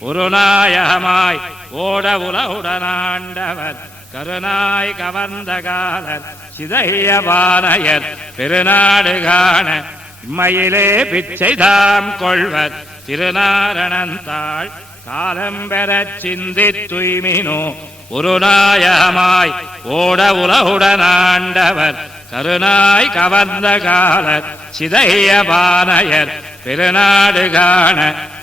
ஒரு நாயகமாய் ஓட உலகுடனாண்டவர் கருநாய் கவர்ந்த காலர் சிதைய பானையர் பெருநாடு காண இம்மையிலே பிச்சை தாம் கொள்வர் திருநாரணந்தாள் காலம் பெறச் சிந்தி துய்மினோ ஒரு நாயகமாய் ஓட உலகுடனாண்டவர் கருநாய் கவர்ந்த காலர் சிதைய பானையர் பெருநாடு காண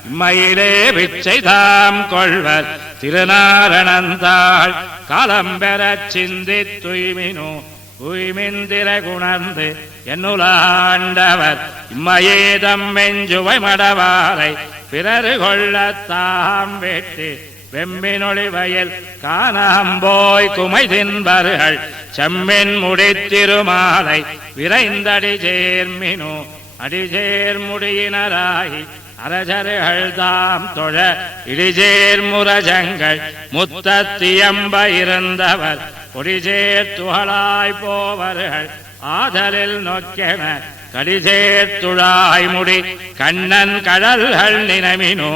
இம்மையிலே பிச்சை தாம் கொள்வர் திருநாரணந்தாள் காலம் பெறச் சிந்தி துய்மினோ தூய்மிந்திர குணர்ந்து என்னுளாண்டவர் இம்மையேதம் மெஞ்சுவை மடவாரை பிறரு கொள்ளத்தாம் வெட்டு வெம்பினொளி வயல் காணாம்போய் குமை தின்பர்கள் செம்மின் முடித்திருமாலை விரைந்தடி சேர்மினோ அடிசேர் முடியினராகி அரசர்கள் தாம் தொழ இடிசேர் முரஜங்கள் முத்தத்தியம்ப இருந்தவர் கொடிசேர் துகளாய் போவர்கள் ஆதலில் நோக்கென கடிசேர் துழாய் முடி கண்ணன் கடல்கள் நினைமினோ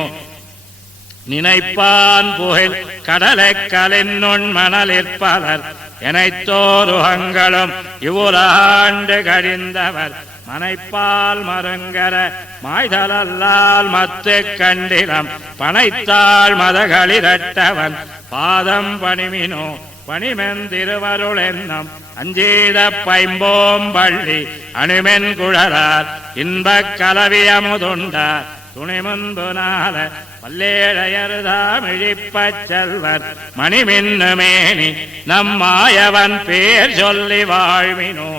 நினைப்பான் புகழ் கடலை கலின்னுண் மணலிற்பலர் எனைத்தோருகங்களும் இவ்வுலாண்டு கழிந்தவர் மனைப்பால் மருங்கர மாய்தலால் மத்து கண்டிலம் பனைத்தாள் மதகளிரட்டவன் பாதம் பணிமினோ பணிமென் திருவருள் என்னும் அஞ்சீத பைம்போம் பள்ளி அணுமென் குழலார் இன்பக் கலவியமுதுண்டார் துணை முன்பு நாள பல்லேழையர்தாம் இழிப்பச் செல்வர் மணிமின்னுமேனி நம்மாயவன் பேர் சொல்லி வாழ்வினோ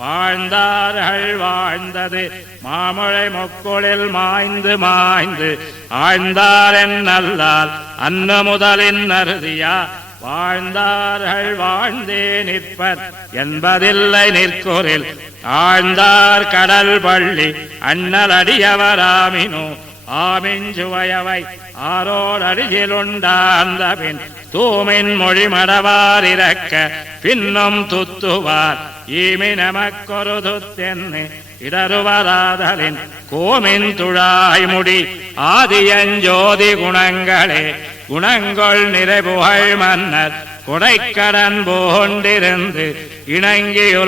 வாழ்ந்தார்கள் வாழ்ந்தது மாமழை மொக்குளில் மாய்ந்து மாய்ந்து ஆழ்ந்தாரென் நல்லால் அன்ன முதலின் அறுதியா வாழ்ந்தார்கள் வாழ்ந்தே நிற்பர் என்பதில்லை நிற்கோரில் ஆழ்ந்தார் கடல் பள்ளி அண்ணல் அடியவராமினோ ஆமிஞ்சுவையவை ஆரோர் அடியிலுண்டாந்த பின் தூமின் மொழி மடவார் இறக்க பின்னும் துத்துவார் ஈமி நமக்கொரு துத்தென்னு இடருவராதலின் கோமின் துழாய் முடி ஆதியஞ்சோதி குணங்களே குணங்கொள் நிறைபுகழ் மன்னர் கொடைக்கடன் போண்டிருந்து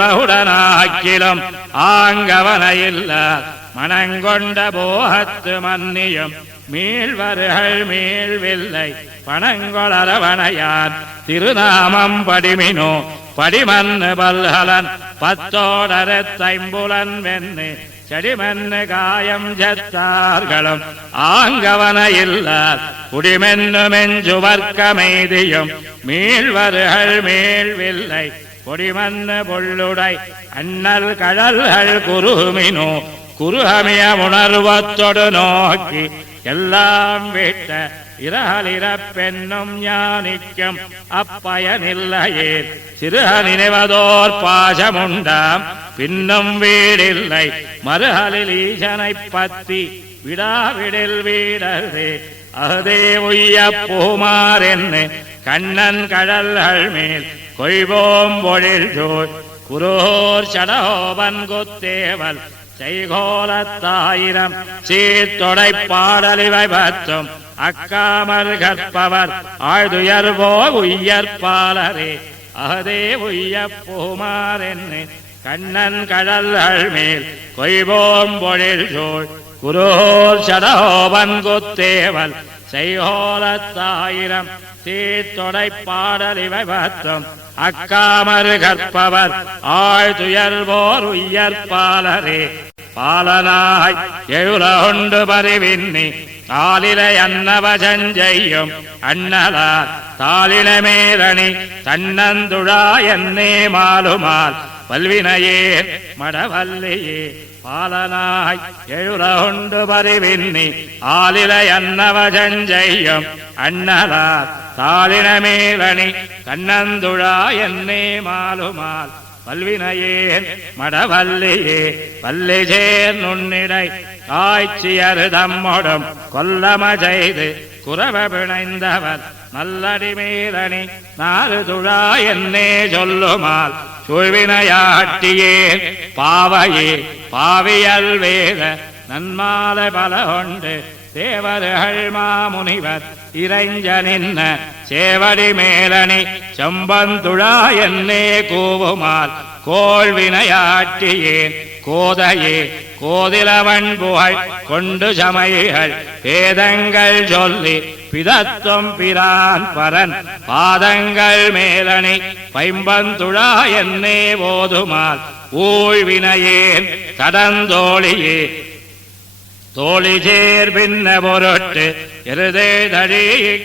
இணங்கியுலகுடனாக்கிலும் ஆங்கவனையில்லார் மனங்கொண்ட போகத்து மன்னியும் மீள்வர்கள் மீள்வில்லை பணங்கொளரவனையான் திருநாமம் படிமினோ படிமன்னு பல்கலன் பத்தோடர தைம்புலன் வெண்ணு செடிமென்னு காயம் ஜத்தார்களும் ஆங்கவனையில்லார் குடிமென்னு மெஞ்சுவர்க்கமெய்தியும் மீள்வர்கள் மீள்வில்லை கொடிமன்னு பொள்ளுடை அண்ணல் கடல்கள் குருமினோ குருகமிய உணர்வத்தொடு நோக்கி எல்லாம் விட்ட இரகலிரப்பெண்ணும் ஞானிக்கும் அப்பயனில்லையே சிறுக நினைவதோர் பாசமுண்டாம் பின்னும் வீடில்லை மறுகலில் ஈசனை பத்தி விடாவிடில் வீடதே அகதே உய்ய பூமாரென்னு கண்ணன் கடல்கள் மேல் கொய்வோம் பொழில் ஜோய் குரோர் சடோபன் குத்தேவல் செய்கோலத்தாயிரம் சீர்தொடை பாடலிவை பத்தும் அக்காமர் கற்பவர் ஆழ்துயர்வோ உய்யற்பாலரே அகதே உய்ய பூமாரென்னு கண்ணன் கடல்கள் மேல் கொய்வோம் பொழில் சோழ் குரோர் சடோபன் குத்தேவல் செய்கோலத்தாயிரம் சீர்தொடை பாடலிவை பத்தும் அக்காமர் கற்பவர் ஆழ்துயர்வோர் உய்யற்பாலரே பாலனாய் எழுலொண்டு பரிவின்னி ஆலிலை அன்னவசஞ்செய்யும் அண்ணலார் தாளினமேரணி தன்னந்துழா என்னே மாலுமால் வல்வினையே மடவல்லையே பாலனாய் எழுலொண்டு பரிவின்னி ஆலிலை அன்னவசஞ்செய்யும் அண்ணலார் தாளினமேரணி தன்னந்துழா என்னே மாலுமால் வல்வினையேன் மடவல்லியே வல்லிசேர் நுண்ணிடை காய்ச்சியரு தம்மொடும் கொல்லம செய்து குரவ பிணைந்தவர் நல்லடிமேலணி நாறு துழா என்னே சொல்லுமால் சுழ்வினையாட்டியே பாவையே பாவியல் வேத நன்மாலை பல கொண்டு தேவர்கள் மாமுனிவர் இறைஞ்ச நின்ன சேவடி மேலணி செம்பந்துழா என்னே கூவுமால் கோள்வினையாட்டியேன் கோதையே கோதிலவன் புகழ் கொண்டு சமைகள் வேதங்கள் சொல்லி பிதத்துவம் பிரான் பரன் பாதங்கள் மேலணி பைம்பந்துழா என்னே போதுமால் ஊழ்வினையேன் கடந்தோழியே தோழி சேர் பின்ன பொருட்டு எருதே தழி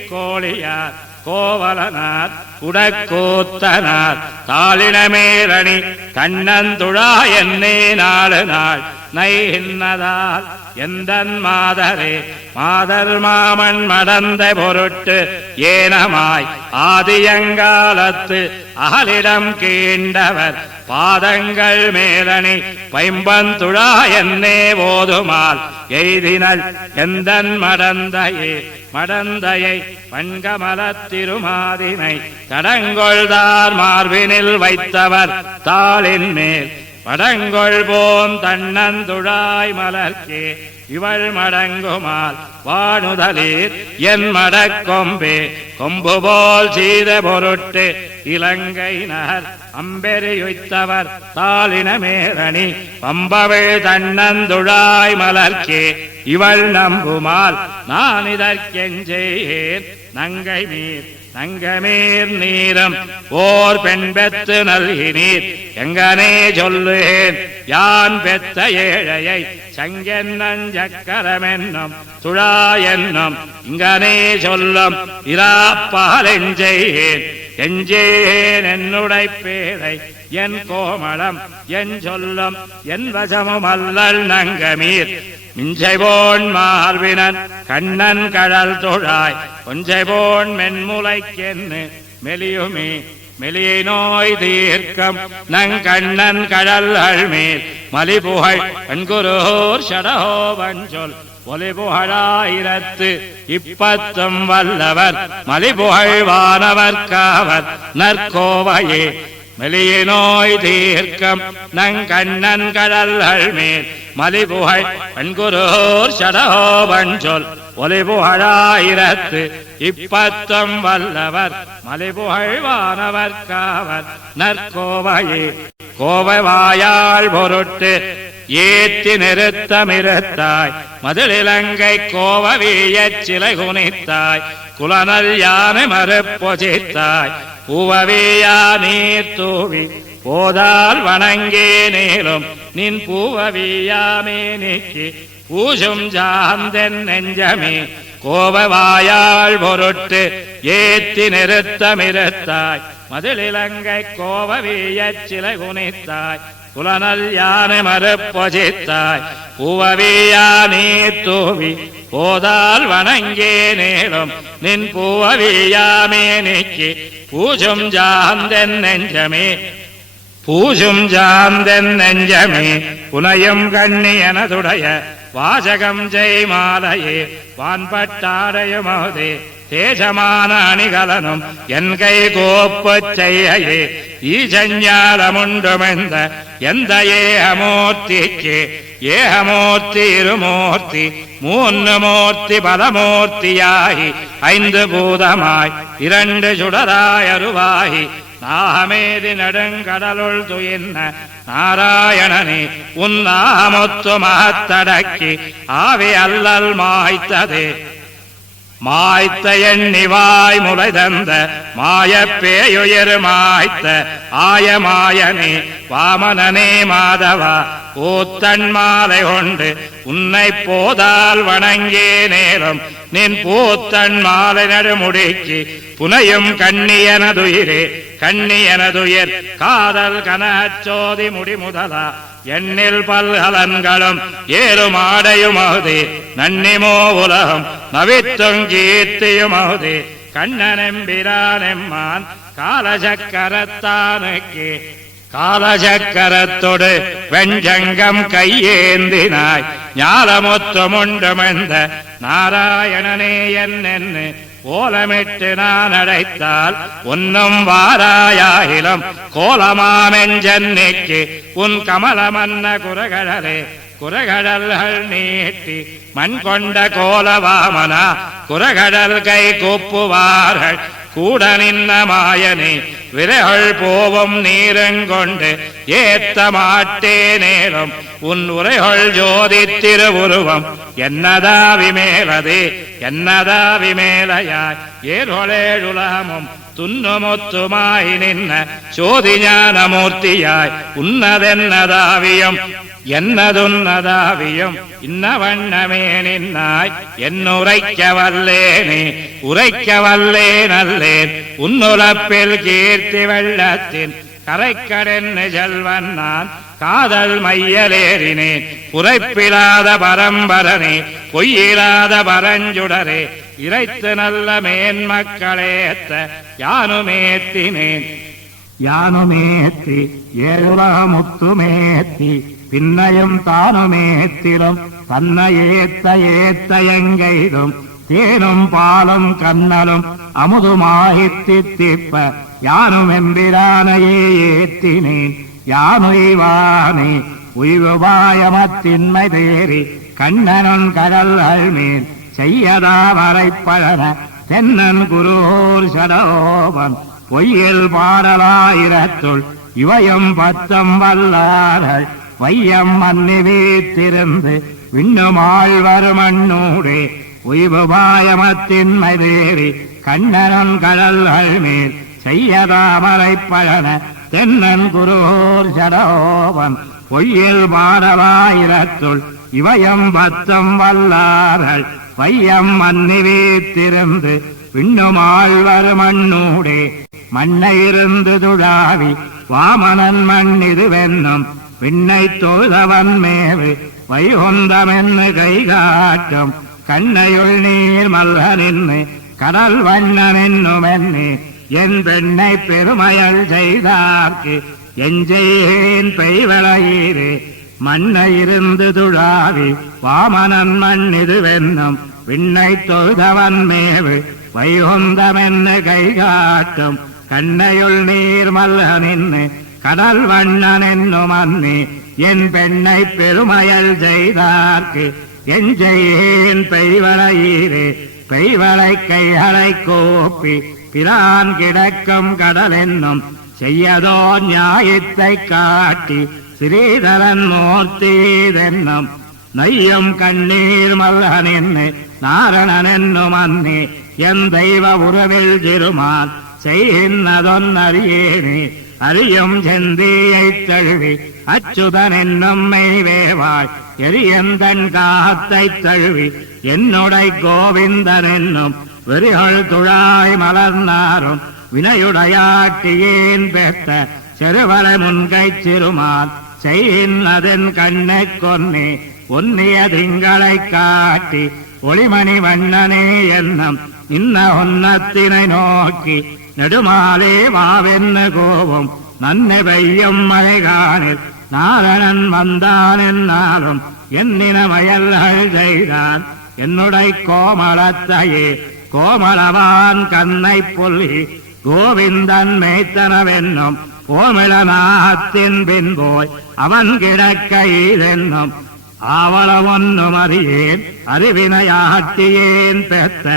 கோழியார் கோவலனார் உடக்கூத்தனார் தாளினமேரணி கண்ணந்துழா என்னே நாலு நாள் நைகின்னதால் எந்தன் மாதரே மாதர் மாமன் மடந்த பொருட்டு ஏனமாய் ஆதியங்காலத்து அகலிடம் கீண்டவர் பாதங்கள் மேலணி பைம்பந்துழா என்னே போதுமால் எய்தினள் எந்தன் மடந்தையே மடந்தையை பண்கமலத்திருமாதினை தடங்கொள்தார் மார்பினில் வைத்தவர் தாளின் மேல் மடங்கொள் போம் தன்னந்துழாய் மலர்க்கே இவள் மடங்குமால் வானுதலீர் என் மடக்கொம்பே கொம்பு போல் செய்த பொருட்டு இலங்கை நகர் அம்பெரியுய்த்தவர் தாளினமேரணி பம்பவிழ் தன்னந்துழாய் மலர்க்கே இவள் நம்புமால் நான் இதற்கெஞ்சேன் நங்கை மீர் நங்கமீர் நீரம் ஓர் பெண் பெத்து நல்கினீர் எங்கனே சொல்லுவேன் யான் பெத்த ஏழையை சங்கென்னன் சக்கரமென்னும் துழா என்னும் இங்கனே சொல்லும் இராப்பால் எஞ்சேன் எஞ்சேன் என்னுடை பேரை என் கோமளம் என் சொல்லும் என் வசமும் அல்லல் நங்கமீர் மிஞ்சைபோன் மார்பினன் கண்ணன் கடல் தொழாய் கொஞ்சைபோன் மென்முலைக்கென்னு மெலியுமே மெலியை நோய் தீர்க்கம் நங்கண்ணன் கடல்கள் மேல் மலிபுகழ் கண்குரோர் சடஹோவன் சொல் ஒலிபுகழாயிரத்து இப்பத்தும் வல்லவர் மலிபுகழ் வானவர் காவர் நற்கோவையே மெலியை நோய் தீர்க்கம் நங்கண்ணன் கடல்கள் மேல் மலிபுகழ் கண்குரோர் சடஹோவன் சொல் ஒலிபுகழாயிரத்து இப்பத்தும் வல்லவர் மலிபுகழ் வானவர் காவர் நற்கோவையே கோவை வாயாள் பொருட்டு ஏத்தி நிறுத்தமிருத்தாய் மதுளிலங்கை கோவவியச் சிலை குனித்தாய் குலனல் யானை மறுப்பொசித்தாய் பூவவியா நீர் தூவி போதால் வணங்கே நேரும் நின் பூவவியாமே நீக்கி பூசும் சாந்தென் நெஞ்சமே கோபவாயாள் பொருட்டு ஏத்தி நிறுத்தமிருத்தாய் மதுளிலங்கை கோவவியச் சிலை குனித்தாய் குலனல் யானை மறுப்பொசித்தாய் பூவவியா நீர் தூவி போதால் வணங்கே நேரும் நின் பூவவியாமே நீக்கி பூசும் சாந்தென் நெஞ்சமே பூசும் சாந்தென் நெஞ்சமே புனையும் கண்ணி எனதுடைய வாசகம் ஜெய் மாலையே வான்பட்டாடையுமோதே தேசமான அணிகலனும் என் கை கோப்பச் செய்யே ஈசஞ்ஞாலமுண்டுமெந்த எந்த ஏகமூர்த்திக்கு ஏகமூர்த்தி இருமூர்த்தி மூன்று மூர்த்தி பலமூர்த்தியாகி ஐந்து பூதமாய் இரண்டு சுடராய் அருவாகி நாகமேதி நடுங்கடலுள் துயின்ன நாராயணனே உன் நாமொத்து மகத்தடக்கி ஆவி அல்லல் மாய்த்ததே மாய்த்த எண்ணிவாய் முளை தந்த மாயப்பேயுயிர் மாய்த்த ஆயமாயனே வாமனனே மாதவா பூத்தன் மாலை கொண்டு உன்னை போதால் வணங்கே நேரம் நின் பூத்தன் மாலை நடுமுடிக்கு புனையும் கண்ணியனதுயிரே கண்ணியனதுயிர் காதல் கனச்சோதி முடி முதலா எண்ணில் பல்கலன்களும் ஏறுமாடையுமகுதே நன்னிமோ உலகம் நவித்தும் கீர்த்தியுமகுதே கண்ணனெம்பிரானெம்மான் காலசக்கரத்தானுக்கு காலசக்கரத்தொடு வெஞ்சங்கம் கையேந்தினாய் ஞாலமுத்துமுண்டுமெந்த நாராயணனே என்னென்னு ஓலமிட்டு நான் அடைத்தால் உன்னும் வாராயாயிலும் கோலமாமெஞ்சன்னிக்கு உன் கமலமன்ன குரகழலே குரகடல்கள் நீட்டி மண் கொண்ட கோலவாமனா குரகடல் கை கூப்புவார்கள் கூட நின்ன மாயனே விரைகள் போவும் நீரங்கொண்டு ஏத்த மாட்டேனேலும் உன் உரைகள் ஜோதி திருவுருவம் என்னதா விமேலதே என்னதா விமேலையாய் ஏழொழேழுலகமும் துன்னுமுத்துமாய் நின்ன சோதி ஞானமூர்த்தியாய் உன்னதென்னதாவியம் என்னதுன்னதாவியம் இன்ன வண்ணமே நின்னாய் என்னுரைக்க வல்லேனே உரைக்க வல்லேன் அல்லேன் உன்னுலப்பில் கீர்த்தி வெள்ளத்தின் கரைக்கடென்னு செல்வன் நான் காதல் மையலேறினேன் புரைப்பிலாத பரம்பரனே பொய்யிலாத பரஞ்சுடரே இறைத்து நல்ல மேன்மக்களேத்த யானுமேத்தினேன் யானுமேத்தி ஏழுலகமுத்துமேத்தி பின்னையும் தானுமேத்திலும் தன்னை ஏத்த எங்கெய்தும் தேனும் பாலும் கண்ணலும் அமுதுமாகித்திப்ப யானும் எம்பிரானையே ஏத்தினேன் யானுய்வானே உய்வுபாயமத்தின்மை தேறி கண்ணனும் கடல்கள் மேல் செய்யதா வரைப்பழன தென்னன் குருவோர் சடோபன் பொய்யில் பாடலாயிரத்துள் இவையும் பத்தம் வல்லார்கள் வையம் மன்னி வீத்திருந்து விண்ணுமாள் வருமண்ணூடே உய்வுபாயமத்தின்மை தேறி கண்ணனன் கடல்கள் மேல் செய்யதாமரை பழன தென்னன் குருவோர் சடோபன் பொய்யில் பாடலாயிரத்துள் இவையம் பத்தம் வல்லார்கள் வையம் மன்னி வீத்திருந்து விண்ணுமாள் வருமண்ணூடே மண்ணை இருந்து துழாவி வாமனன் மண்ணிது வென்னும் விண்ணை தொழுதவன் மேவு வைகுந்தமென்னு கை காட்டும் கண்ணையுள் நீர் மல்ல நின்று கடல் வண்ணன் என்னுமென்னு என் பெண்ணை பெருமையல் செய்தார்க்கு எஞ்செய்யேன் பெய்வளையீரே மண்ணை இருந்து துழாவி வாமனன் மண்ணிது வென்னும் விண்ணை தொழுதவன் மேவு வைகுந்தமென்னு கை காட்டும் கண்ணையுள் நீர் மல்ல நின்று கடல் வண்ணன் என்னும் அன்னி என் பெண்ணை பெருமையல் செய்தார்க்கு எஞ்செய்யேன் பெய்வளையீரே பெய்வளை கைகளை கோப்பி பிரான் கிடக்கும் கடல் என்னும் செய்யதோ நியாயத்தை காட்டி ஸ்ரீதரன் மூர்த்திதென்னும் நையும் கண்ணீர் மல்லன் என்ன நாரணன் என்னும் அன்னி என் தெய்வ உறவில் திருமால் செய்கின்றதொன்னறியேனே அறியும் செந்தியைத் தழுவி அச்சுதன் என்னும் மெய்வேவாய் எரியந்தன் காத்தைத் தழுவி என்னுடை கோவிந்தன் என்னும் வெறிகள் துழாய் மலர்ந்தாரும் வினையுடையாட்டியேன் பெற்ற செருவலை முன்கை சிறுமால் செய்கின்றதன் கண்ணை கொன்னே ஒன்னிய திங்களை காட்டி ஒளிமணி வண்ணனே என்னும் இன்ன ஒன்னத்தினை நோக்கி நெடுமாலே வாவென்ன கோபம் நன்னை பெய்யும் மழை காணில் நாரணன் வந்தான் என்னாலும் என்னின வயல்கள் செய்தான் என்னுடை கோமளத்தையே கோமளவான் கண்ணை புல்லி கோவிந்தன் மேய்த்தனவென்னும் கோமிளநாத்தின் பின் போய் அவன் கிடக்கையில் என்னும் ஆவள ஒன்னும் அறியேன் அறிவினையாட்டியேன் பெற்ற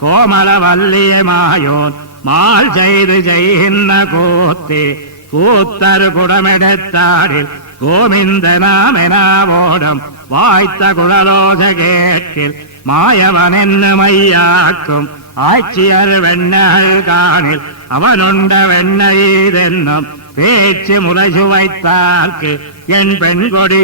கோமள வல்லிய மாயோன் மால் செய்து செய்கின்ற கூத்தே கூத்தரு குடமெடுத்தாடில் கோவிந்த நாமெனாவோடம் வாய்த்த குழலோச கேட்டில் மாயவன் என்ன மையாக்கும் ஆட்சியர் வெண்ணல் காணில் அவனுண்ட வெண்ணெய்தென்னும் பேச்சு முறைசுவைத்தார்க்கு என் பெண் கொடி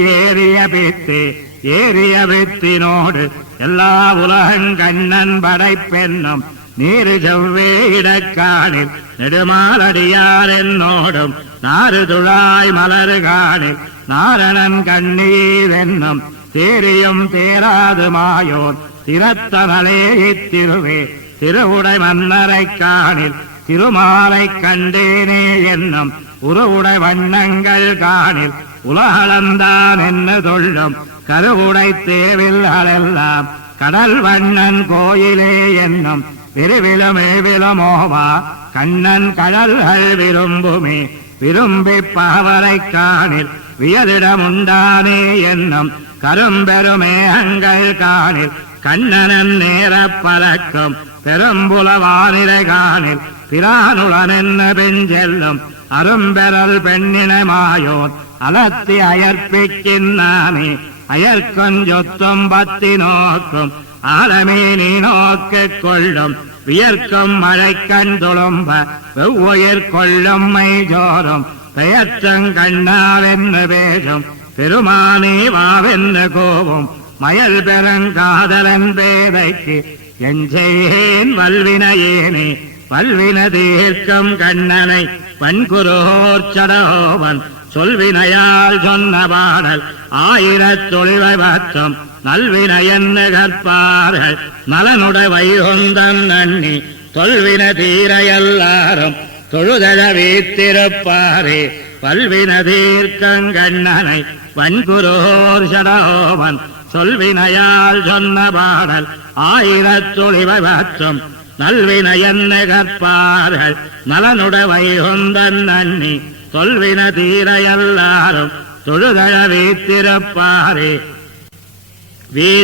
ஏறிய பித்தினோடு எல்லா உலகங்கண்ணன் படைப்பென்னும் நீரு செவ்வே இடக்காணில் நெடுமாலடியார் என்னோடும் நாறு துழாய் மலரு காணில் நாரணன் கண்ணீர் என்னும் தேரியும் தேராது மாயோன் திறத்தனலே இத்திருவே திருவுடை மன்னரை காணில் திருமாலை கண்டேனே என்னும் உருவுடை வண்ணங்கள் காணில் உலகளந்தான் என்ன தொள்ளும் கருவுடை தேவில்களெல்லாம் கடல் வண்ணன் கோயிலே என்னும் விருவிலமேவிலமோவா கண்ணன் கடல்கள் விரும்புமே விரும்பி பாவரை காணில் வியதிடமுண்டானே என்னும் கரும்பெருமேகங்கள் காணில் கண்ணனன் நேரப் பறக்கும் பெரும்புலவானிலை காணில் பிரானுளனென்ன பெஞ்செல்லும் அரும்பெறல் பெண்ணினமாயோன் அலத்தி அயற்பிக்கின்னானே அயற்கொஞ்சொத்தும் பத்தி நோக்கும் ஆலமே நீ நோக்கிக் கொள்ளும் வியர்க்கும் மழை கண் துளும்ப வெவ்வுயிர் கொள்ளும் மை ஜோறும் பெயற்றங் கண்ணாவென்று பேசும் பெருமானே வாவென்று கோவும் மயல் பெருங்காதலன் பேதைக்கு எஞ்செய்யேன் வல்வினையேனே வல்வின தீர்க்கும் கண்ணனை வன்குரோர் சடோவன் சொல்வினையால் சொன்ன பாடல் 1000 தொழிலை பற்றும் நல்வினையன்னு கற்பார்கள் நலனுட வைகுந்தன் நன்னி தொல்வின தீர எல்லாரும் தொழுதழ வீத்திருப்பாரே வல்வின தீர்க்கங்கண்ணனை வன்குரோர் சடோவன் சொல்வினையால் சொன்ன பாடல் 1000 தொழிலை பற்றும் நல்வினையன்னு கற்பார்கள் நலனுட வைகுந்தன் நன்னி தொல்வின தீர எல்லாரும் தொழுதழ வீத்திருப்பாரே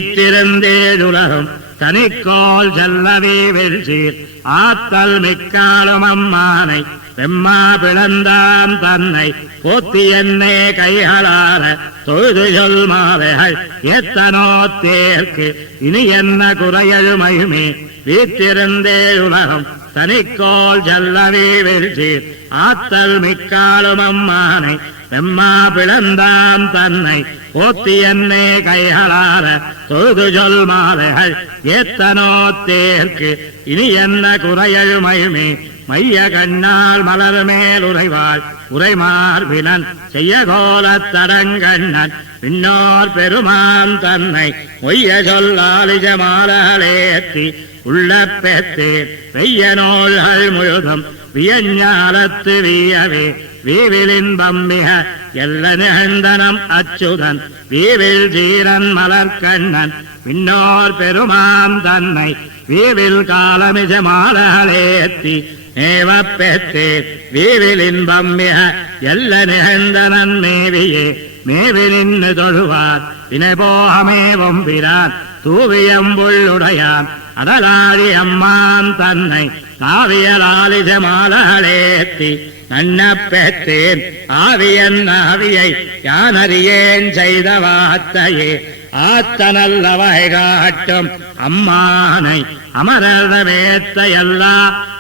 வீத்திருந்தேதுலகும் தனிக்கோள் செல்லவே வெல்சீர் ஆத்தல் மிக்காலும் அம்மானை வெம்மா பிளந்தாம் தன்னை போத்தி என்னே கைகளார தொழுது சொல் மாவைகள் எத்தனோ தேர்க்கு இனி என்ன குறையழுமையுமே வீத்திருந்தே உலகம் தனிக்கோள் செல்லவே வெல்சீர் ஆத்தல் மிக்காலும் அம்மானை வெம்மா பிளந்தாம் தன்னை போத்தி என்னே கைகளார தொழுது சொல் மாலைகள் எத்தனோ தேர்க்கு இனி என்ன குறையழுமையுமே மைய கண்ணால் மலர் மேல் உரைவாள் உரைமார்பினன் செய்ய கோலத் தடங்கண்ணன் பின்னோர் பெருமான் தன்னை மொய்ய சொல்லாலிஜ மாலகளேற்றி உள்ள பெற்றேன் வெய்ய நோள்கள் முழுதும் வியஞ்ஞாலத்து வீயவே வீவிலின்பம் மிக எல்ல நிகழ்ந்தனம் அச்சுதன் வீவில் ஜீரன் மலர்கண்ணன் பின்னோர் பெருமான் தன்னை வீவில் காலமிஜ மாலகளேற்றி நேவப் பெற்றேன் வீவிலின்பம் மிக எல்ல நிகழ்ந்தனன் மேவியே மேவிலின்னு தொழுவார் வினைபோகமேவும் பிரான் தூவியம்புள்ளுடையான் அடலாழி அம்மான் தன்னை காவியலாலிஜ மாலகளேத்தி நன்ன பெற்றேன் ஆவியன் ஆவியை யானறியேன் செய்த வார்த்தையே ஆத்தனல்ல வகை காட்டும் அம்மானை அமரவேத்த எல்லா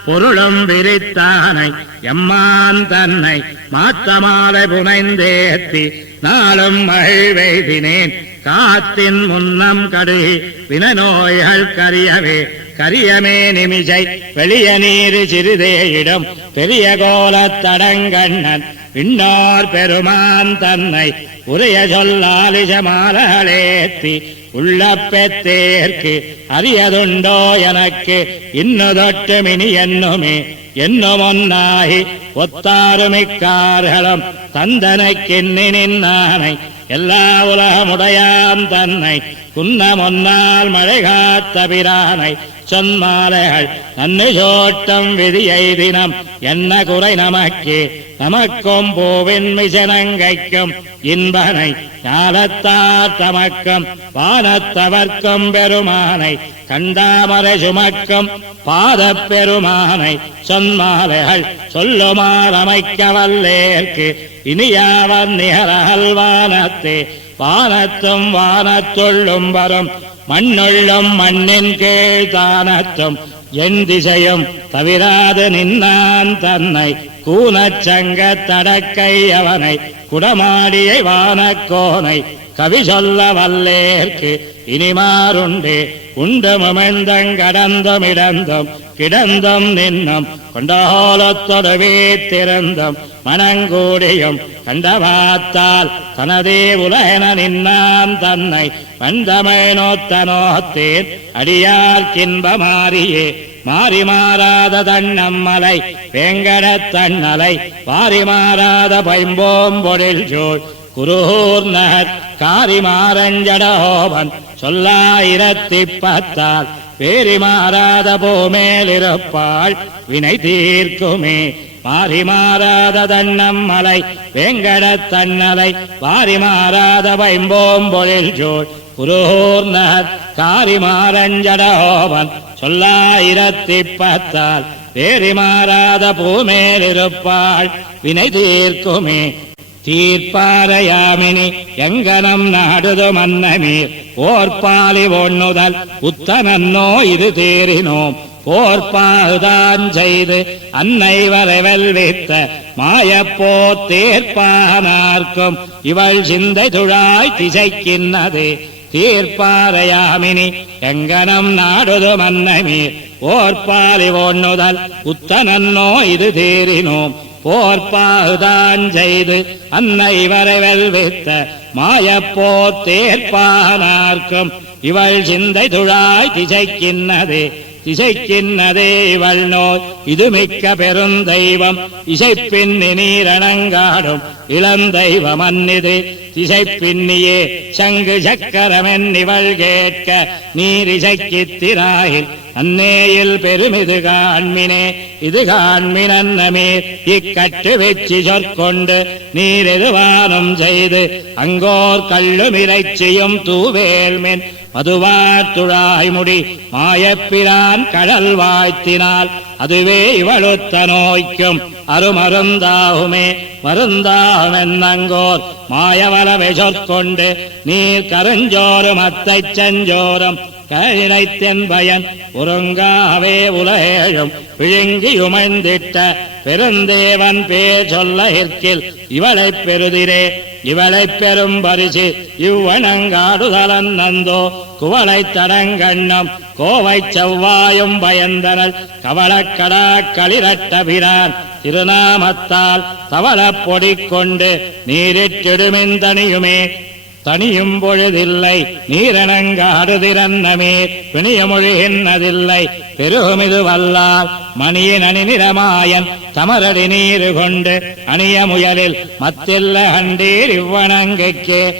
பொருளும் விரித்தானை எம்மான் தன்னை மாத்தமாலை புனைந்தேத்தி நாளும் மகிழ்வெய்தினேன் காத்தின் முன்னம் கடுகி வினநோய்கள் கரியவே கரியமே நிமிஷை வெளிய நீர் சிறிதே இடம் பெரிய கோலத் தடங்கண்ணன் விண்ணோர் பெருமான் தன்னை உரிய சொல்லாலிஜ மாலகளேத்தி உள்ள பெற்றேற்கு அறியதுண்டோ எனக்கு இன்னு தொட்டு மினி என்னுமே என்னும் ஒன்னாகி ஒத்தாருமிக்கார்களும் தந்தனைக்கின்னி நின்னானை எல்லா உலகமுடையான் தன்னை குன்னமொன்னால் மழை காத்த பிரானை சொன்மாலைகள் நன்னு சோட்டம் விதியை தினம் என்ன குறை நமக்கு நமக்கும் பூவின் மிசனங்கைக்கும் இன்பனை ஞானத்தார் தமக்கும் வானத்தவர்க்கும் பெருமானை கண்டாமரை சுமக்கும் பாதப் பெருமானை சொன்மாலைகள் சொல்லுமாறு அமைக்க வல்லேற்கு இனியாவர் நிகரகல் வானத்தே வானத்தும் வானத்துள்ளும் வரும் மண்ணுள்ளும் மண்ணின் கீழ் தானத்தும் என் திசையும் தவிராது நின்னான் தன்னை கூனச்சங்க தடக்கை அவனை குடமாடியை வானக்கோனை கவி சொல்ல வல்லேற்கு இனிமாறுண்டே உண்டுமெந்தங் கடந்தும் இடந்தும் கிடந்தும் நின்னும் கொண்டோலத்தொடு வீத்திருந்தும் மனங்கூடியும் கண்டவாத்தால் தனதே உலகென நின்னான் தன்னை வந்தமிழ் நோத்த நோத்தேன் அடியார்க்கின்பமாரியே மாறி மாறாத தன்னம்மலை வேங்கடத் தன்னலை வாரி மாறாத பைம்போம்பொழில் சூழ் குருகூர் நகர் காரி மாறஞ்சடோபன் சொல்லாயிரத்திப்பத்தால் வேறி மாறாத பூமேலிருப்பாள் வினை தீர்க்குமே மாறிமாறாத தன்னம்மலை வேங்கடத் தன்னலை வாரிமாறாத வைம்போம்பொழில் சூழ் புரூர்ணர் காரிமாறஞ்சடோபன் சொல்லாயிரத்திப்பத்தால் வேறிமாறாத பூமேலிருப்பாள் வினை தீர்க்குமே தீர்ப்பாரையாமினி எங்கனம் நாடுது மன்னமீர் போர்ப்பாலி ஒண்ணுதல் உத்தனன்னோ இது தேறினோம் போர்ப்பாதான் செய்து அன்னை வரவெல்வித்த மாயப்போ தேர்ப்பானார்க்கும் இவள் சிந்தை துழாய் திசைக்கின்னது தீர்ப்பாரையாமினி எங்கனம் நாடுது மன்னமீர் போர்ப்பாலி ஒண்ணுதல் உத்தனன்னோ இது தேறினோம் போர்ப்பாதான் செய்து அன்னை வரவெல்வித்த மாயப்போ தேர்ப்பானார்க்கும் இவள் சிந்தை துழாய் திசைக்கின்னது திசைக்கின்னதே இவள் நோய் இது மிக்க பெருந்தெய்வம் இசைப்பின்னி நீரணங்காடும் இளந்தெய்வம் அந்நிது திசைப்பின்னியே சங்கு சக்கரமென்னிவள் கேட்க நீரிசைக்கித்திராயில் அன்னேயில் பெருமிது காண்மினே இது காண்மினன்னமே இக்கட்டு வெச்சி சொற்கொண்டு நீர் எதுவானும் செய்து அங்கோர் கள்ளுமிரைச்சியும் தூவேல்மென் மதுவாத்துழாய்முடி மாயப்பிரான் கடல் வாழ்த்தினால் அதுவே இவளுத்த நோய்க்கும் அருமருந்தாகுமே மருந்தாமென்னங்கோர் மாயவலவை சொற்கொண்டு நீர் கருஞ்சோறும் அத்தை செஞ்சோறும் கையிலைத்தென் பயன் உறங்காவே உலகேழும் விழுங்கியுமைந்திட்ட பெருந்தேவன் பேர் சொல்ல இற்கில் இவளை பெறுதிரே இவளை பெரும் பரிசு இவ்வணங்காடுதலன் நந்தோ குவளை தடங்கண்ணம் கோவை செவ்வாயும் பயந்தனல் கவளக்கடா களிரட்டபிரான் திருநாமத்தால் தவளப் பொடி கொண்டு நீரிட்டிடுமின் தனியுமே தனியும் பொழுதில்லை நீரணங்காடுதிரன்னமே பிணியமொழிகின்றதில்லை பெருமிது வல்லால் மணியின் அணிநிறமாயன் தமரடி நீரு கொண்டு அணிய முயலில் மத்தில்ல கண்டீர் இவ்வணங்கைக்கே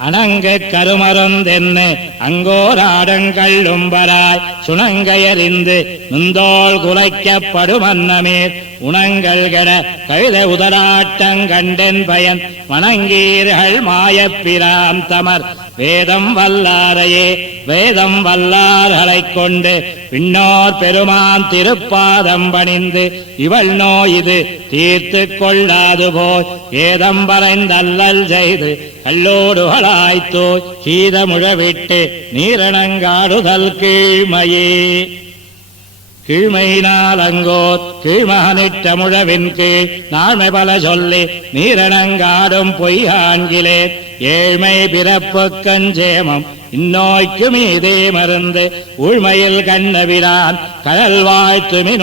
அணங்க கருமருந்தென்னு அங்கோராடங்கள்ளும்பராய் சுணங்கையறிந்து நுந்தோள் குலைக்கப்படுமன்னமேர் உணங்கள் கெட கழுத உதராட்டங்கண்டென் பயன் வணங்கீர்கள் மாயப்பிராம் தமர் வேதம் வல்லாரையே வேதம் வல்லார்களைக் கொண்டு பின்னோர் பெருமான் திருப்பாதம் பணிந்து இவள் நோயிது தீர்த்து கொள்ளாது போய் ஏதம் வரைந்தல்லல் செய்து கல்லோடுகளாய்த்தோய் சீதமுழவிட்டு நீரணங்காடுதல் கீழ்மையே கீழ்மையினால் அங்கோர் கீழ்மகனிட்ட முழவின் கீழ் நாழ்மை பல சொல்லி நீரணங்காடும் பொய்காண்கிலே ஏழ்மை பிறப்பு கஞ்சேமம் இந்நோய்க்கு மீதே மருந்து உள்மையில் கண்ணவிரான் கடல் வாழ்த்துமின்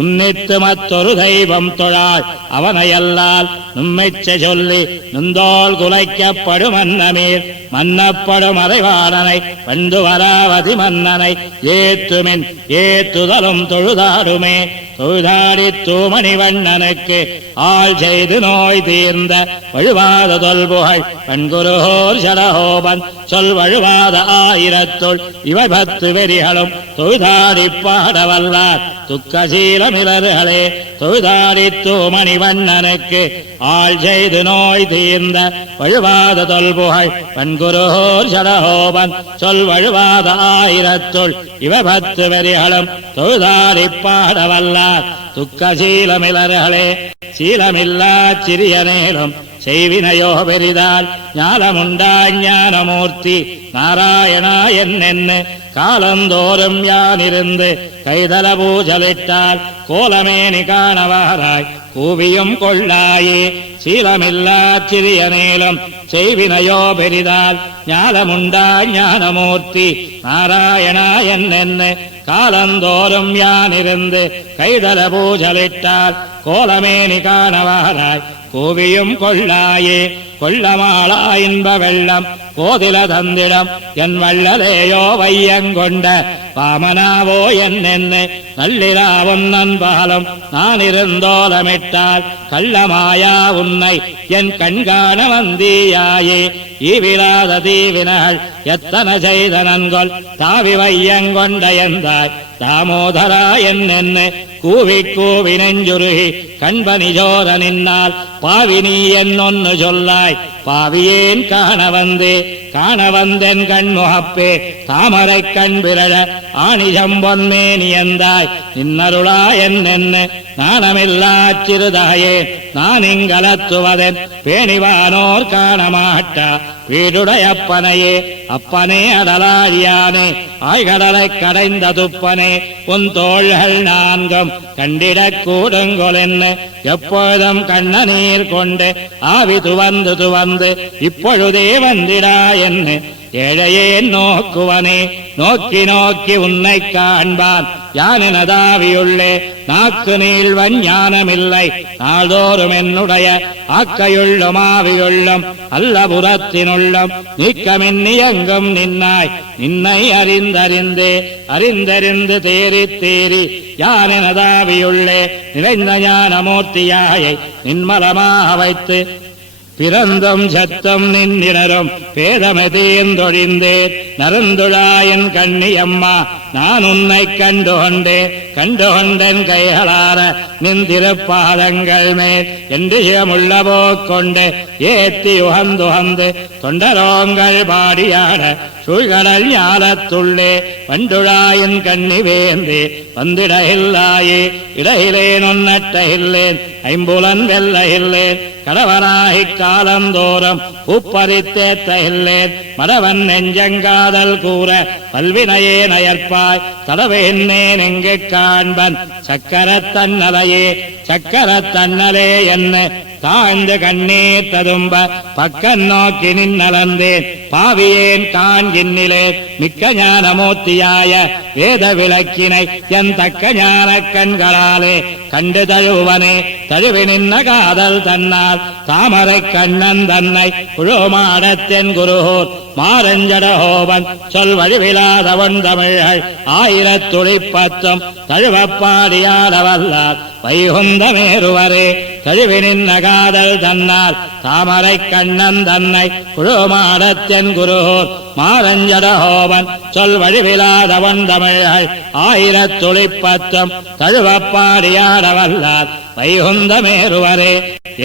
உன்னித்து மற்றொரு தெய்வம் தொழாள் அவனையல்லால் நும்மைச்ச சொல்லி நுந்தோள் குலைக்கப்படும் அன்னமீர் மன்னப்படும் அறைவாளனை வந்து வராவதி மன்னனை ஏத்துமின் ஏத்துதலும் தொழுதாடுமே தொழுதாடி தூமணி வண்ணனுக்கு ஆள் செய்து நோய் தீர்ந்த வழுவாத தொல்புகழ் பண்குருகோர் சடஹோபன் சொல் வழுவாத ஆயிரத்துள் இவை 10 வெறிகளும் தொழுதாடி பாடவல்லார் துக்கசீலமிலர்களே தொழுதாடி தூமணி வண்ணனுக்கு ஆள் செய்து நோய் தீர்ந்த வழுவாத தொல்புகழ் பண்குருகோர் சடஹோபன் சொல் வழுவாத ஆயிரத்துள் இவை 10 வெறிகளும் தொழுதாடி பாடவல்லார் துக்கசீலமிலர்களே சீலமில்லா சிறியனேலும் செய்வினையோ பெரிதால் ஞானமுண்டாய் ஞானமூர்த்தி நாராயணா என்னென்னு காலந்தோறும் யானிருந்து கைதல பூஜலிட்டால் கோலமேனி காணவாராய் கூவியும் கொள்ளாயே சீலமில்லா சிறியனேலும் செய்வினையோ பெரிதால் ஞானமுண்டாய் ஞானமூர்த்தி நாராயணா என்னென்னு காலந்தோறும் யானிருந்து கைதல பூஜலிட்டால் கோலமேனி காணவாராய் கூவியும் கொள்ளாயே கொள்ளமாளா இன்ப வெள்ளம் கோதில தந்திடம் என் வள்ளலேயோ வையங்கொண்ட பாமனாவோ என்னென்னு நள்ளிராவும் நண்பாலும் நான் இருந்தோலமிட்டால் கள்ளமாயா உன்னை என் கண்காண வந்தீயாயே ஈவிலாத தீவினாள் எத்தனை செய்த நன்கொல் தாவி வையங்கொண்ட எந்தாய் தாமோதரா என்னென்னு கூவி கூவி நெஞ்சுருகி கண்பனிஜோர நின்னால் பாவினி என்னொன்னு சொல்லாய் பாவியேன் காண வந்தென் கண்முகப்பே தாமரை கண் விரழ ஆணிஜம் பொன்மேனியந்தாய் இன்னருளா என்னென்னு நாணமில்லா சிறுதாயே நான் இங்கலத்துவதன் பேணிவானோர் காணமாட்டா வீடுடையப்பனையே அப்பனே அடலாழியானே ஆய்கடலை கடைந்த துப்பனே உன் தோள்கள் நான்கும் கண்டிடக் கூடுங்கொலென்னு எப்பொழுதும் கண்ணநீர் கொண்டு ஆவி துவந்து இப்பொழுதே வந்திடா என்று ஏழையே நோக்குவனே நோக்கி நோக்கி உன்னை காண்பான் யானெனதாவியுள்ளே நாக்கு நீள்வன் ஞானமில்லை நாள்தோறும் என்னுடைய ஆக்கையுள்ளும் ஆவியுள்ளும் அல்ல புறத்தினுள்ளும் நீக்கமின்னி எங்கும் நின்னாய் நின்னை அறிந்தறிந்து தேறி யானெனதாவியுள்ளே நிறைந்த ஞானமூர்த்தியாயை நின்மலமாக வைத்து பிறந்தும் சத்தம் நின்னிடரும் பேதமதேந்தொழிந்தேன் நருந்துழாயன் கண்ணியம்மா நான் உன்னை கண்டுகொண்டேன் கைகளார நின்றிருப்பாதங்கள் மேல் என்றுள்ளவோ கொண்டு ஏத்தி உகந்து தொண்டரோங்கள் பாடியாட சூழ்கடல் ஞாலத்துள்ளே வண்டுழாயின் கண்ணி வேந்தே வந்திட இல்லாயே இடையிலேன் ஒன்னட்ட இல்லேன் ஐம்புலன் வெல்ல இல்லேன் கடவனாகி காலந்தோறும் உப்பரித்தேத்த இல்லேன் மடவன் நெஞ்சங்காதல் கூற பல்வினையே நயற்பாய் தடவேன்னேன் எங்கு காண்பன் சக்கரத்தன்னலே என்ன தாழ்ந்து கண்ணீர் ததும்ப பக்கம் நோக்கி நின்னலந்தேன் பாவியேன் காண்கின்னிலேன் மிக்க ஞானமூர்த்தியாய வேத விளக்கினை என் தக்க ஞான கண்களாலே கண்டு தழுவனே தழுவி நின்ன காதல் தன்னால் தாமரை கண்ணன் தன்னை குழுமாடத்தென் குருகூர் மாரஞ்சடஹோவன் சொல் வழிவிலாதவன் தமிழ்கள் 1010 தழுவப்பாடியாடவல்லார் வைகுந்தமேறுவரே தழுவி நின்ன காதல் தன்னால் தாமரை கண்ணன் தன்னை குழுமாடத்தென் குருகூர் மாரஞ்சடஹோவன் சொல் வழிவிலாதவன் தமிழ்கள் 1010 தழுவப்பாடியாடவல்லார் வைகுந்தமேறுவரே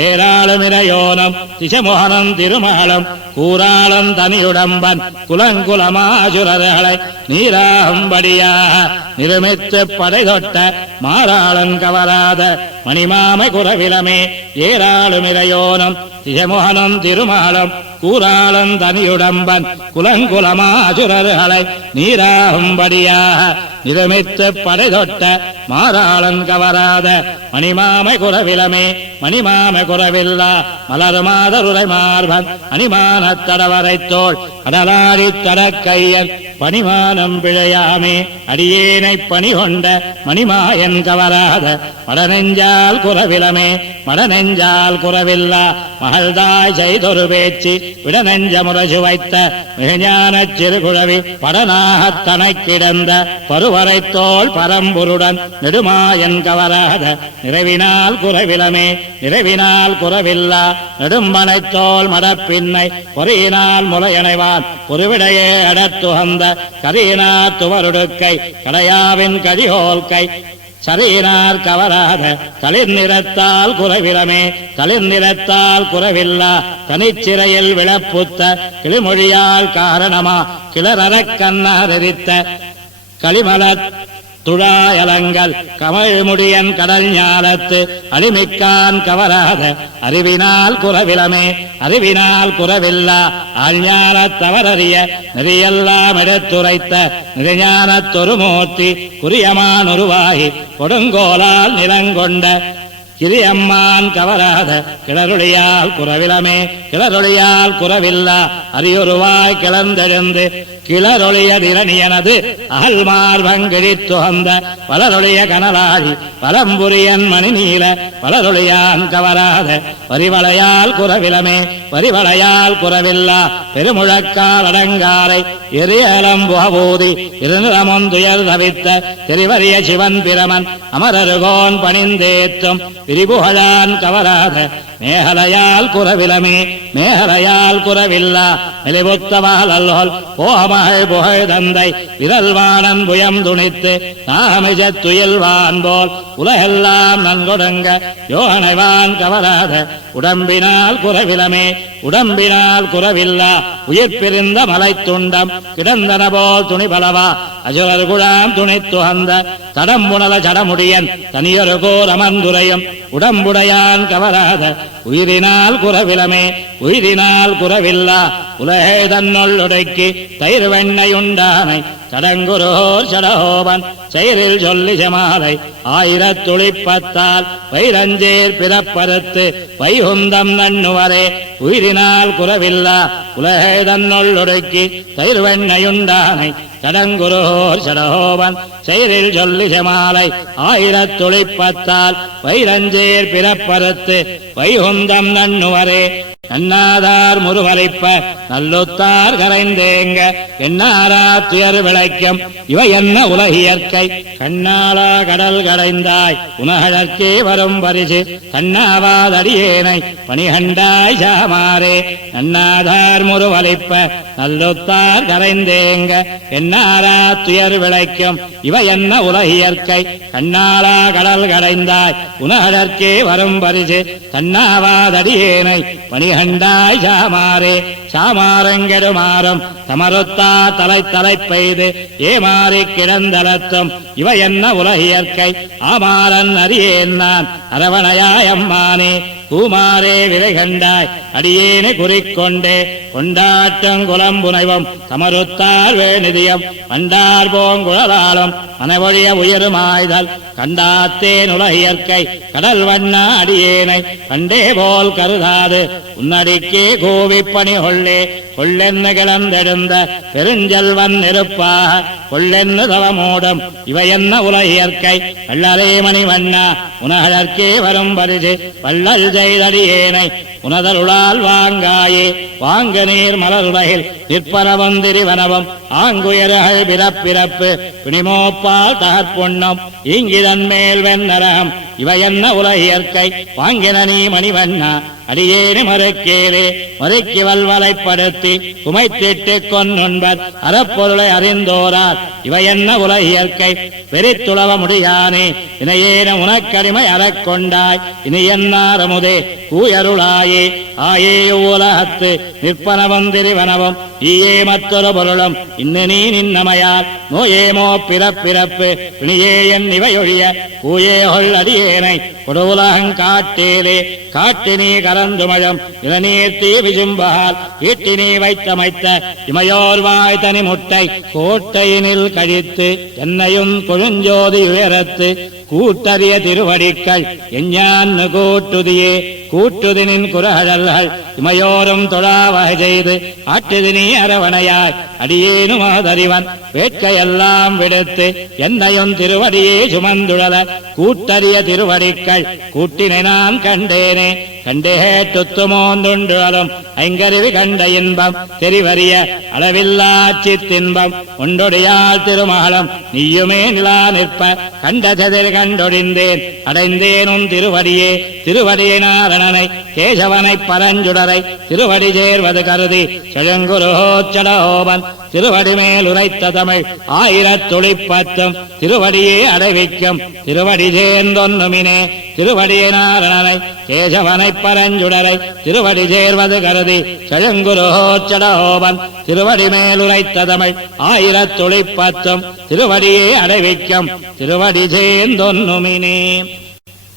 ஏராளுமிரையோனும் திசமுகனும் திருமகளும் கூறாளம் தனியுடம்பன் குலங்குலமாசுரர்களை நீராகும்படியாக நிருமித்து படை தொட்ட மாறாளன் கவராத மணிமாமை குறவிலமே ஏராளுமிரையோனும் திசமுகனும் திருமகளும் கூறாளம் தனியுடம்பன் குலங்குலமாசுரர்களை நீராகும்படியாக நிருமித்து படை தொட்ட மாறாளன் கவராத மணிமாமை குறவிலமே மணிமாமை குறவில்லா மலர் மாதருரை மார்பன் அணிமானத் தடவரைத்தோள் அடலாடி தடக்கையன் பணிமானம் பிழையாமே அடியேனை பணி கொண்ட மணிமாயன் கவராத மடநெஞ்சால் குறவிலமே மடநெஞ்சால் குறவில்லா மகள்தாய் செய்தொரு பேச்சு விடநெஞ்ச முரசு வைத்த மிகஞான சிறுகுழவி படனாகத் தனை கிடந்த பருவரைத்தோள் பரம்புருடன் நெடுமாயன் கவராத நிறைவினால் குறவிலமே நிறைவினால் குறவில்லா நெடும்பனைத்தோள் மடப்பின்னை பொறியினால் முலையணைவான் பொருவிடையே அடத்துகந்த கரியினார் துவருடுக்கை கடையாவின் கதிகோல்கை சரீனார் கவராத தளிர் நிறத்தால் குறவிலமே தளிர் நிறத்தால் குறவில்லா தனிச்சிறையில் விளப்புத்த கிளிமொழியால் காரணமா கிளறக் கண்ணார் எரித்த களிமலத் துழாயலங்கள் கமழ்முடியன் கடல் ஞாலத்து அழிமிக்கான் கவராத அறிவினால் குறவிலமே அறிவினால் குறவில்லா ஆழ்ஞான தவறறிய நெறியெல்லாம் எடுத்துரைத்த நிறைஞானத் தொருமூர்த்தி குறியமான் உருவாகி கொடுங்கோலால் நிலங்கொண்ட கிரியம்மான் கவராத கிளருளியால் குறவிலமே கிளருளியால் குறவில்லா அரியுருவாய் கிளர்ந்தெழுந்து கிளரொளிய திரணியனது அகல்மார்பங்கிழித்துகந்த பலரொளிய கனலாழி பலம்புரியன் மணி நீல பலரொளியான் கவராத வரிவளையால் குறவிலமே வரிவளையால் குறவில்லா பெருமுழக்கால் அடங்காரை எரியலம் புகபூதி இருநிறமொந்துயர் தவித்த தெரிவறிய சிவன் பிரமன் அமரருகோன் பணிந்தேத்தும் விரிபுகழான் கவராத மேகலையால் குறவிலமே மேகலையால் குறவில்லா மெலிபுத்தவால் அல்லோல் போமகள் புகழ் தந்தை விரல்வானன் புயம் துணித்து நாமிஜத் துயில்வான் போல் உலகெல்லாம் நன்கொடங்க யோனைவான் கவராத உடம்பினால் குறவிலமே உடம்பினால் குறவில்லா உயிர் பிரிந்த மலை துண்டம் கிடந்தன போல் துணிபலவா அசுரர் குழாம் துணித்துகந்த தடம் புனல சடமுடியன் தனியொரு கோர் அமர்ந்துரையும் உடம்புடையான் கவராத உயிரினால் குறவிலமே உயிரினால் குறவில்லா உலகே தன்னுள்ளுடைக்கு தயிர் வெண்ணையுண்டானை சடங்குரோர் சடஹோவன் செயலில் சொல்லி செமாலை ஆயிரத்துளிப்பத்தால் வைரஞ்சேர் பிறப்பறுத்து வைகுந்தம் நண்ணுவரே உயிரினால் குறவில்லா உலகே தன்னுள்ளுடைக்கு தயிர் வெண்ணையுண்டானை சடங்குரோர் சடஹோவன் செயலில் சொல்லி செமாலை ஆயிரத்துளிப்பத்தால் வைரஞ்சேர் பிறப்பறுத்து வைகுந்தம் நண்ணுவரே நன்னாதார் முருவலைப்ப நல்லொத்தார் கரைந்தேங்க என்னாரா துயர் விளைக்கும் இவை என்ன உலகியற்கை கண்ணாளா கடல் கடைந்தாய் உனகழற்கே வரும் பரிசு கண்ணாவாதடியேனை பணிகண்டாய் சாமாரே நன்னாதார் முருவலைப்ப நல்லொத்தார் கரைந்தேங்க என்னாரா துயர் விளைக்கும் இவை என்ன உலகியற்கை கண்ணாளா கடல் கடைந்தாய் உனகழற்கே வரும் பரிசு கண்ணாவாதடியேனை பணிகண்டாய் சாமாரே சாமாரங்கெடுமாறும் தமருத்தா தலை தலை பெய்து ஏமாறி கிடந்தலத்தும் இவை என்ன உலகியற்கை ஆமாறன் அறியேன் நான் அரவணையாய் அம்மானே பூமாரே விலை கண்டாய் அடியேனை குறிக்கொண்டே கொண்டாட்டம் குலம்புனைவும் தமருத்தார் வேணிதியம் கண்டார் போங்குழலாலும் மனவொழிய உயருமாய்தல் கண்டாத்தேன் உலகியற்கை கடல் வண்ணா அடியேனை கண்டே போல் கருதாது உன்னடிக்கே கோவிப்பணி கொள்ளே கொள்ளென்னு கிளந்தெழுந்த பெருஞ்செல்வன் நெருப்பாக கொள்ளென்னு தவமோடும் இவை என்ன உலகியற்கை வள்ளலே மணி வண்ணா உனகழற்கே வரும் பரிசு வள்ளல் செய்தடியேனை உனதருளால் வாங்காயே வாங்க நீர் மலருலகில் நிற்பனவும் திரிவனவும் ஆங்குயர்கள் பிறப்பிறப்பு பிணிமோப்பால் தகற்பொன்னும் இங்கிதன் மேல் வெண்ணரம் இவை என்ன உலகியற்கை வாங்கின நீ மணிவண்ணா அடியேனு மறுக்கேலே மறுக்கி வல்வலைப்படுத்தி குமைத்திட்டு கொன்னுண்பர் அறப்பொருளை அறிந்தோரார் இவை என்ன உலகியற்கை வெறித்துளவ முடியானே இனையேன உனக்கடிமை அறக்கொண்டாய் இனி என்னாரமுதே கூயருளாயே ஆயே உலகத்து நிற்பனவும் திரிவனவும் ஈயே மற்றொரு பொருளும் இன்ன நீ நின்னமையால் நோயேமோ பிறப்பிறப்பு பிணியே என் இவையொழிய கூயே கொள் அடியேனை கொடுவுலகங்காட்டேலே காட்டினீ கரந்துமழம் இளநீர் தீ விசும்பால் ஈட்டினீ வைத்தமைத்த இமையோர்வாய் தனி முட்டை கோட்டையினில் கழித்து என்னையும் கொழுஞ்சோதி உயரத்து கூட்டறிய திருவடிக்கள் எஞ்ஞான்னு கூட்டுதியே கூட்டுதினின் குரகழல்கள் இமையோரும் தொழாவகை செய்து ஆட்டுதினி அரவணையாய் அடியேனும் ஆதறிவன் வேட்கையெல்லாம் விடுத்து என்னையும் திருவடியே சுமந்துழல கூட்டறிய திருவடிக்கள் கூட்டினை நான் கண்டேனே கண்டேட்டுத்துமோந்துண்டுவலும் ஐங்கருவி கண்ட இன்பம் தெரிவறிய அளவில்லாச்சி தின்பம் ஒன்றொடியால் திருமகளம் நீயுமே நிலா நிற்ப கண்ட சதிர் கண்டொடிந்தேன் அடைந்தேனும் திருவடியே திருவடியை நாரணனை கேசவனை பரஞ்சுடரை திருவடி சேர்வது கருதி செழுங்குரோச்சடோபன் திருவடி மேல் உரைத்த தமிழ் ஆயிரத்துளிப்பத்தும் திருவடியே அடைவிக்கும் திருவடி சேர்ந்தொன்னுமினே திருவடியை நாரணனை கேசவனை பரஞ்சுடரை திருவடி சேர்வது கருதி செழுங்குரோச்சடோபன் திருவடி மேல் உரைத்த தமிழ் ஆயிரத்துளிப்பத்தும் திருவடியே அடைவிக்கும் திருவடி சேர்ந்தொன்னுமினே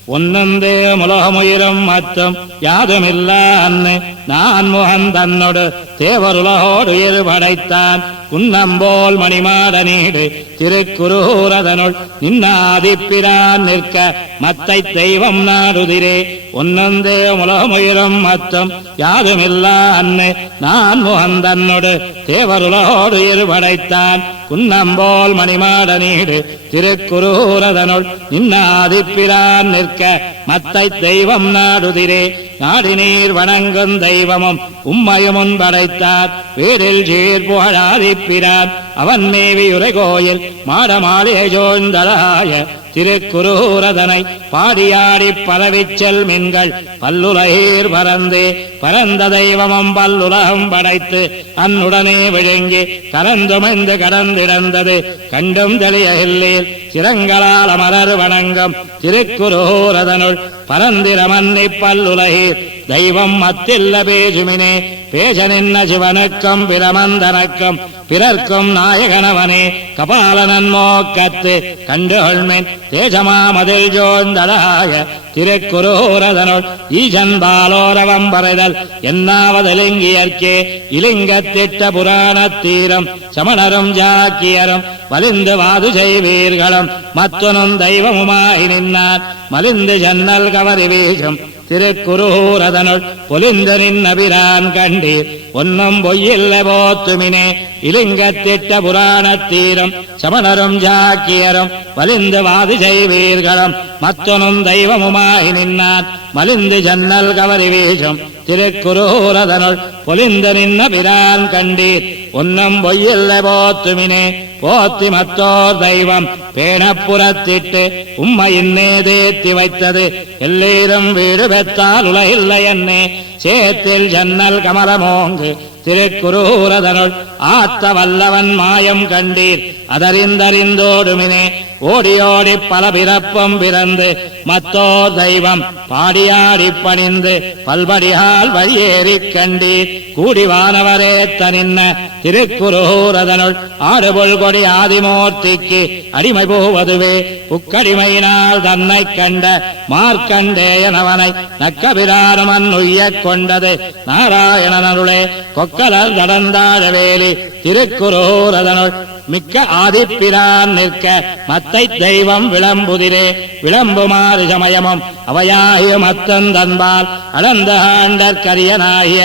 ஒன்னந்தே உலகமுயிரும் மத்தும் யாதுமில்லா அன்னு நான் முகம் தன்னோடு தேவருலகோடு உயிர் படைத்தான் குன்னம்போல் மணிமாட நீடு திருக்குரூரதனுள் நின்னாதிப்பிரான் நிற்க மத்தை தெய்வம் நாடுதிரே ஒன்னந்தே உலகமுயிரும் மத்தும் யாதுமில்லா அன்னு நான் முகம் தன்னோடு தேவருலகோடு உயிர் படைத்தான் குன்னம்போல் மணிமாட நீடு திருக்குரூரதனுள் நின்னாதிப்பிரான் நிற்க மத்தை தெய்வம் நாடுதிரே நாடி நீர் வணங்கும் தெய்வமும் உம்மையுமுன் படைத்தார் வீடில் சீர் புகழாதிப்பிரான் அவன் மேவி உரை கோயில் மாட மாளிகை சோழ்ந்தளாய திருக்குரூரதனை பாடியாடி பரவிச்செல் மின்கள் பல்லுலகீர் பறந்து பரந்த தெய்வமும் பல்லுலகம் படைத்து அன்னுடனே விழுங்கி கலந்துமைந்து கடந்திடந்தது கண்டும் தெளியகில்லேல் சிரங்களால் அமரர் வணங்கும் திருக்குரூரதனுள் பரந்திரமன்னி பல்லுலகீர் தெய்வம் மத்தில்ல பேசுமினே பேச நின்ன சிவனுக்கும் பிரமந்தனக்கும் பிறர்க்கும் நாயகனவனே கபாலனன் மோக்கத்து கண்டுகொள்மேன் தேசமாமதில் ஜோந்தடாய திருக்குரூரதனுள் ஈசன் பாலோரவம் பறைதல் என்னாவதலிங்கியற்கே இலிங்கத்திட்ட புராண தீரம் சமணரும் ஜாக்கியரும் வலிந்து வாது செய்வீர்களும் மத்துனும் தெய்வமுமாய் நின்னார் மலிந்து ஜன்னல் கவரி வீசும் திருக்குரூரதனுள் பொலிந்து நின்னபிரான் கண்டீர் ஒன்னும் பொய்யில்ல போத்துமினே இலிங்கத்திட்ட புராண தீரம் சமணரும் ஜாக்கியரும் வலிந்து வாது செய்வீர்களும் மத்துனும் தெய்வமுமாய் நின்னார் மலிந்து ஜன்னல் கவரி வீசும் திருக்குரூரதனுள் பொலிந்து நின்ன பிரான் கண்டீர் ஒன்னும் பொய்யில்ல போத்துமினே போத்தி மத்தோர் தெய்வம் பேணப்புறத்திட்டு உம்மையின்னே தேத்தி வைத்தது எல்லீரும் வீடு பெற்றால் உலகில்லை என்னே சேத்தில் ஜன்னல் கமலமோங்கு திருக்குரூரதனுள் ஆத்த வல்லவன் மாயம் கண்டீர் அதறிந்தறிந்தோடுமினே ஓடியோடி பல பிறப்பும் பிறந்து மத்தோர் தெய்வம் பாடியாடி பணிந்து பல்படியால் வழியேறி கண்டீர் கூடிவானவரே தனின்ன திருக்குரூரதனுள் ஆடுபொல் கொடி ஆதிமூர்த்திக்கு அடிமை போவதுவே புக்கடிமையினால் தன்னை கண்ட மார்க்கண்டேயனவனை நக்கபிரானமன் உய்ய கொண்டது நாராயணனருளே கொக்கலர் நடந்தாழவேலி திருக்குரூரதனுள் மிக்க ஆதிப்பிரான் நிற்க மத்தை தெய்வம் விளம்புதிரே விளம்புமாறு சமயமும் அவையாகிய மத்தந்தன்பால் அடந்த ஆண்டற்கரியனாகிய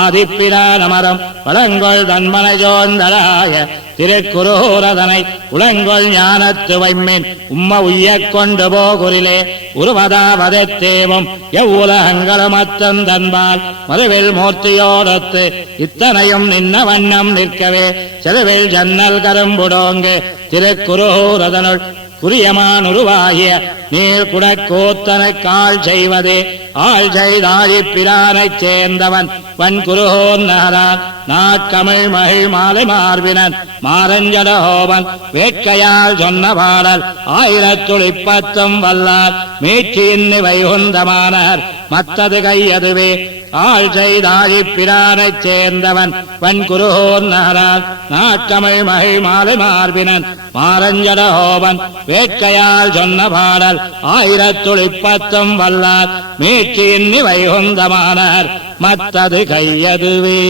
ஆதிப்பிரான் அமரம் வளங்கொள் தன்மனை ஜோந்தளாய திருக்குரூரதனை உளங்கொள் ஞானத்து வைமின் உம்ம உய்ய கொண்டு போகுரிலே உருவதாவதேவும் எவ்வுலகங்களும் அத்தந்தன்பால் மறுவில் மூர்த்தியோடத்து இத்தனையும் நின்ன வண்ணம் நிற்கவே செருவில் ஜன்னல் கரும்புடோங்கு திருக்குரூரதனுள் குறியமான் உருவாகிய நீர் குடக்கூத்தனை கால் செய்வதே ஆள் செய்தாழி பிரானைச் சேர்ந்தவன் வன்குருகோன் நகரான் நாட்கமிழ் மகிழ் மாலை மார்பினன் மாரஞ்சடஹோவன் வேட்கையால் சொன்ன பாடல் 1010 வல்லார் மீட்சியின் வைகுந்தமானார் மத்தது கையதுவே ஆள் செய்தாழி பிரானைச் சேர்ந்தவன் வன்குருகோன் நகரான் நாட்கமிழ் மகிழ் மாலை மார்பினன் மாரஞ்சடஹோவன் வேட்கையால் சொன்ன பாடல் 1010 வல்லார் மீட்சியின் வைகுந்தமானார் மத்தது கையதுவே.